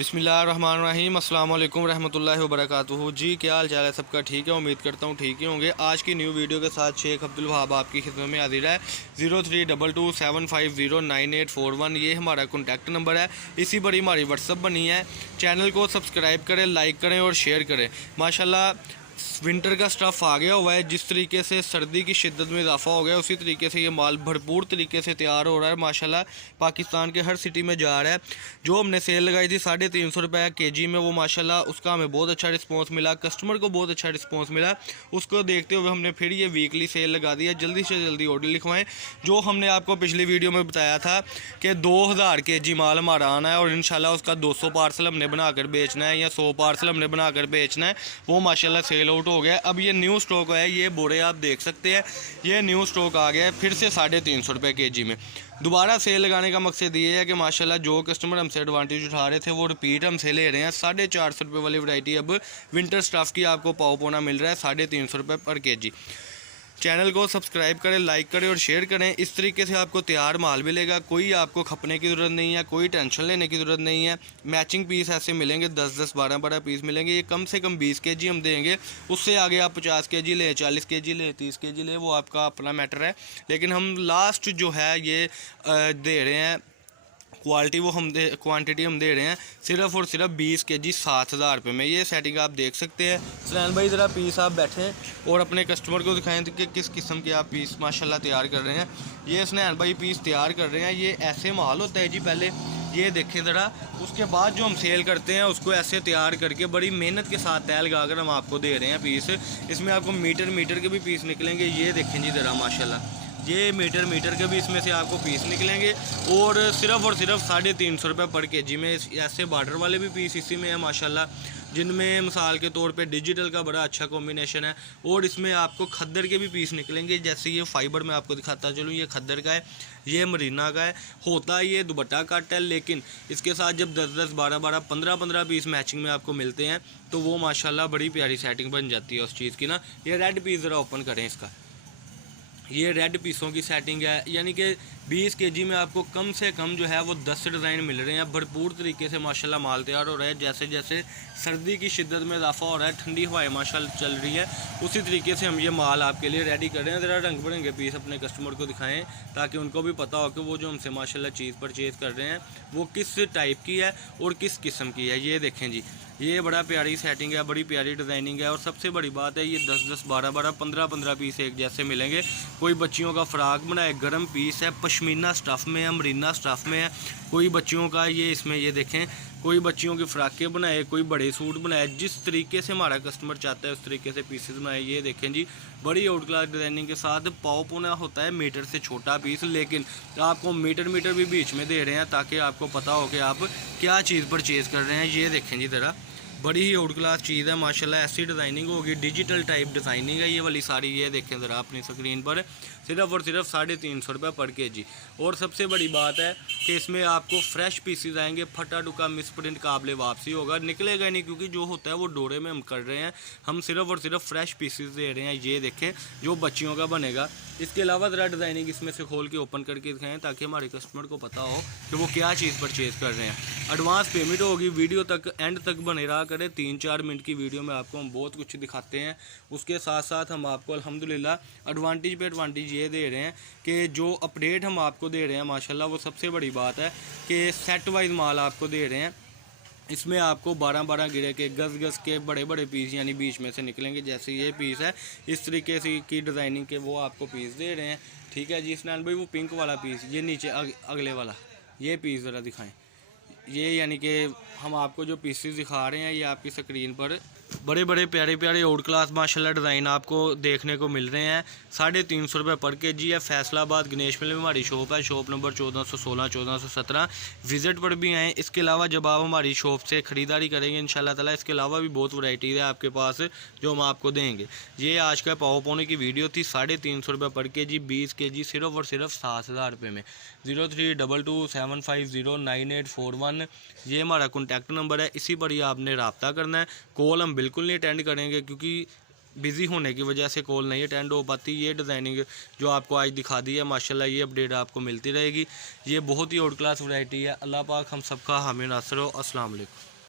बिस्मिल्लाहिर्रहमानिर्रहीम अस्सलाम वालेकुम रहमतुल्लाहि व बरकातुहू। जी क्या हाल चाल है सबका? ठीक है, उम्मीद करता हूँ ठीक ही होंगे। आज की न्यू वीडियो के साथ शेख अब्दुल वहाब आपकी खिदमत में हाजिर है। 0322750981 ये हमारा कॉन्टैक्ट नंबर है। इसी पर हमारी व्हाट्सअप बनी है। चैनल को सब्सक्राइब करें, लाइक करें और शेयर करें। माशाल्लाह विंटर का स्टफ़ आ गया हुआ है। जिस तरीके से सर्दी की शिद्दत में इजाफा हो गया उसी तरीके से ये माल भरपूर तरीके से तैयार हो रहा है। माशाल्लाह पाकिस्तान के हर सिटी में जा रहा है। जो हमने सेल लगाई थी 350 रुपये केजी में, वो माशाल्लाह उसका हमें बहुत अच्छा रिस्पांस मिला, कस्टमर को बहुत अच्छा रिस्पांस मिला। उसको देखते हुए हमने फिर ये वीकली सेल लगा दिया। जल्दी से जल्दी ऑर्डर लिखवाएँ। जो हमने आपको पिछली वीडियो में बताया था कि 2000 केजी माल हमारा आना है और इंशाल्लाह उसका 200 पार्सल हमने बनाकर बेचना है या 100 पार्सल हमने बनाकर बेचना है, वो माशाल्लाह सेल आउट हो गया। अब ये न्यू स्टॉक है, ये बोरे आप देख सकते हैं, ये न्यू स्टॉक आ गया है फिर से 350 रुपये केजी में। दोबारा सेल लगाने का मकसद ये है कि माशाल्लाह जो कस्टमर हमसे एडवांटेज उठा रहे थे वो रिपीट हमसे ले रहे हैं। 450 रुपये वाली वैरायटी अब विंटर स्टफ़ की आपको पाव पौना मिल रहा है 350 रुपये पर केजी। चैनल को सब्सक्राइब करें, लाइक करें और शेयर करें। इस तरीके से आपको तैयार माल मिलेगा, कोई आपको खपने की ज़रूरत नहीं है, कोई टेंशन लेने की ज़रूरत नहीं है। मैचिंग पीस ऐसे मिलेंगे, 10-10 12-12 पीस मिलेंगे। ये कम से कम 20 केजी हम देंगे। उससे आगे आप 50 केजी लें, 40 केजी लें, 30 केजी लें, वो आपका अपना मैटर है। लेकिन हम लास्ट जो है ये दे रहे हैं क्वालिटी, वो क्वांटिटी हम दे रहे हैं सिर्फ़ और सिर्फ 20 केजी 7000 रुपये में। ये सेटिंग आप देख सकते हैं। सलैन भाई ज़रा पीस आप बैठें और अपने कस्टमर को दिखाएं कि किस किस्म के आप पीस माशाल्लाह तैयार कर रहे हैं। ये सलैन भाई पीस तैयार कर रहे हैं। ये ऐसे माल होता है जी, पहले ये देखें ज़रा, उसके बाद जो हम सेल करते हैं उसको ऐसे तैयार करके बड़ी मेहनत के साथ तय लगा कर हम आपको दे रहे हैं पीस। इसमें आपको मीटर के भी पीस निकलेंगे। ये देखें जी ज़रा माशाल्लाह, ये मीटर के भी इसमें से आपको पीस निकलेंगे और सिर्फ 350 रुपये पर केजी में। ऐसे बॉर्डर वाले भी पीस इसी में है माशाल्लाह, जिनमें मिसाल के तौर पे डिजिटल का बड़ा अच्छा कॉम्बिनेशन है। और इसमें आपको खद्दर के भी पीस निकलेंगे। जैसे ये फाइबर में आपको दिखाता चलूँ, ये खद्दर का है, ये मरीना का है। होता ये दुपट्टा कट है, लेकिन इसके साथ जब 10-10 12-12 15-15 पीस मैचिंग में आपको मिलते हैं तो वो माशाल्लाह बड़ी प्यारी सेटिंग बन जाती है उस चीज़ की ना। ये रेड पीस ज़रा ओपन करें इसका, ये रेड पीसों की सेटिंग है। यानी कि 20 केजी में आपको कम से कम जो है वो 10 डिज़ाइन मिल रहे हैं। भरपूर तरीके से माशाल्लाह माल तैयार हो रहा है। जैसे जैसे सर्दी की शिद्दत में इजाफा हो रहा है, ठंडी हवाएं माशाल्लाह चल रही है, उसी तरीके से हम ये माल आपके लिए रेडी कर रहे हैं। ज़रा रंग बिरंगे पीस अपने कस्टमर को दिखाएं ताकि उनको भी पता हो कि वो जो हमसे माशाल्लाह चीज़ परचेज़ कर रहे हैं वो किस टाइप की है और किस किस्म की है। ये देखें जी, ये बड़ा प्यारी सेटिंग है, बड़ी प्यारी डिज़ाइनिंग है। और सबसे बड़ी बात है, ये 10-10 12-12 15-15 पीस एक जैसे मिलेंगे। कोई बच्चियों का फ़्राक बनाए, गर्म पीस है, पश्मीना स्टफ़ में है, मरीना स्टफ़ में है। कोई बच्चियों का ये इसमें ये देखें, कोई बच्चियों की फ़्राकें बनाए, कोई बड़े सूट बनाए। जिस तरीके से हमारा कस्टमर चाहता है उस तरीके से पीसेस बनाए। ये देखें जी, बड़ी आउट क्लास डिज़ाइनिंग के साथ पाव पौना होता है मीटर से छोटा पीस, लेकिन आपको मीटर भी बीच में दे रहे हैं ताकि आपको पता हो कि आप क्या चीज़ परचेज़ कर रहे हैं। ये देखें जी ज़रा, बड़ी ही आउट क्लास चीज़ है माशाल्लाह। ऐसी डिज़ाइनिंग होगी, डिजिटल टाइप डिज़ाइनिंग है ये वाली सारी। ये देखें ज़रा अपनी स्क्रीन पर, सिर्फ और सिर्फ 350 रुपये पर केजी। और सबसे बड़ी बात है कि इसमें आपको फ्रेश पीसीज आएंगे, फटा टुका मिस प्रिंट काबिले वापसी होगा, निकलेगा नहीं, क्योंकि जो होता है वो डोरे में हम कर रहे हैं। हम सिर्फ और सिर्फ फ्रेश पीसीज दे रहे हैं। ये देखें जो बच्चियों का बनेगा। इसके अलावा ज़रा डिज़ाइनिंग इसमें से खोल के ओपन करके दिखाएँ ताकि हमारे कस्टमर को पता हो कि वो क्या चीज़ परचेज़ कर रहे हैं। एडवांस पेमेंट होगी। वीडियो तक एंड तक बने रहा करें। 3-4 मिनट की वीडियो में आपको हम बहुत कुछ दिखाते हैं। उसके साथ साथ हम आपको अल्हम्दुलिल्लाह एडवांटेज पे एडवांटेज ये दे रहे हैं कि जो अपडेट हम आपको दे रहे हैं माशाल्लाह, वो सबसे बड़ी बात है कि सेट वाइज माल आपको दे रहे हैं। इसमें आपको 12-12 गिरे के गज के बड़े बड़े पीस यानी बीच में से निकलेंगे। जैसे ये पीस है, इस तरीके से की डिज़ाइनिंग के वो आपको पीस दे रहे हैं। ठीक है जी स्नैन भाई, वो पिंक वाला पीस, ये नीचे अगले वाला ये पीस ज़रा दिखाएं। ये यानी कि हम आपको जो पीसेस दिखा रहे हैं ये आपकी स्क्रीन पर बड़े बड़े प्यारे प्यारे आउट क्लास माशाल्लाह डिज़ाइन आपको देखने को मिल रहे हैं। 350 रुपये पर केजी है। फैसलाबाद गणेश मेले में हमारी शॉप है, शॉप नंबर 1416 1417। विज़िट पर भी आएँ। इसके अलावा जब आप हमारी शॉप से ख़रीदारी करेंगे इंशाल्लाह ताला, इसके अलावा भी बहुत वैरायटीज़ है आपके पास जो हम आपको देंगे। ये आज का पाव पौने की वीडियो थी। 350 रुपये पर केजी, 20 केजी सिर्फ और सिर्फ 7000 रुपये में। 0322750981 ये हमारा कॉन्टैक्ट नंबर है। इसी पर ही आपने रब्ता करना है। कॉल हम बिल्कुल नहीं अटेंड करेंगे, क्योंकि बिज़ी होने की वजह से कॉल नहीं अटेंड हो पाती। ये डिज़ाइनिंग जो आपको आज दिखा दी है माशाल्लाह, ये अपडेट आपको मिलती रहेगी। ये बहुत ही आउट क्लास वैरायटी है। अल्लाह पाक हम सबका हामी नासर हो। अस्सलाम वालेकुम।